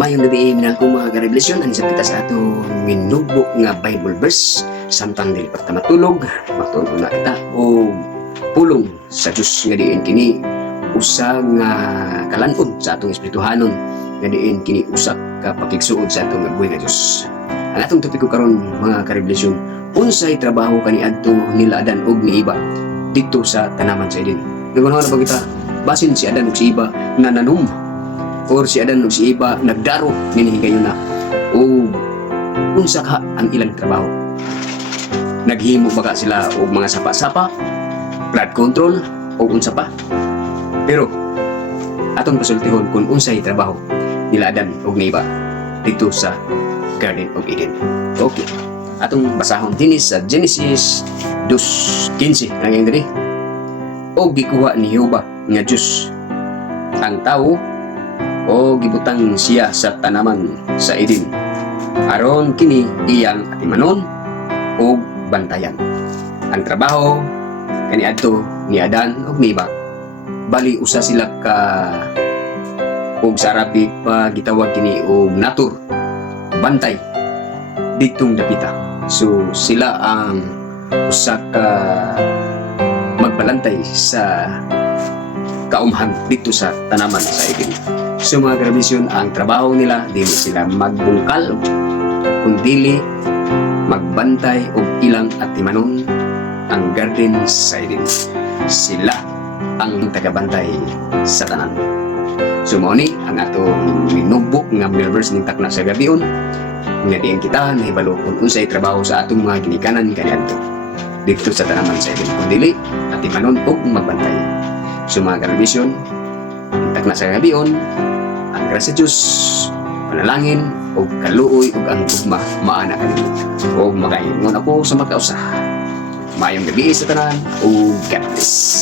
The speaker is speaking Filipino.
Mayong gabi minal ko mga karevelasyon, anisap kita sa atong minubok nga Bible verse. Samtang dilipat ka matulog na kita o pulong sa Diyos nga diin kini usa nga kalanod sa atong espirituhanon nga diin kini usa ka pakigsuod sa atong buhay nga Diyos. Ang atong topiko karon mga karevelasyon, unsay trabaho kaniadto nila Adan ug ni Eva dito sa tanaman sa Eden. Naganaw na ba kita? Basin si Adan ug si Eva nananom or si Adan ug si Eva nagdaro nini higayon na o unsa ka ang ilang trabaho. Naghimo baka sila og mga sapa-sapa, blood control o unsa pa. Pero atong pasultihon kung unsay trabaho nila Adan ug ni Eva dito sa Garden of Eden. Okay, atong basahon dinhi sa Genesis 2:15 ngayon diri. O gikuha ni Jehova nga Diyos ang tao o gibutang siya sa tanaman sa Eden aron kini iyang atimanon o bantayan. Ang trabaho kaniadto ni Adan ug ni Eva bali usa sila ka og sa Arabic pa gitawag kini og natur, bantay ditong dapita. So sila ang usa ka magbalantay sa kaumhan dito sa tanaman sa Eden. So mga karabisyon, ang trabaho nila dili sila magbungkal kundi magbantay og ilang atimanon ang garden sa Eden. Sila ang tagabantay sa tanan. So mao ni ang atong minubok nga verse ning takna sa gabion nga diin kita nahibalo kung unsay trabaho sa atong mga ginikanan kaniadto dito sa tanaman sa Eden kundi atimanon og magbantay. So mga karabisyon, takna sa gabion, ang grasya Diyos, panalangin, o kaluoy, o ang tugma, maana kanila. O makaingon ako sa makausa. Mayong gabi sa tanan, o God bless.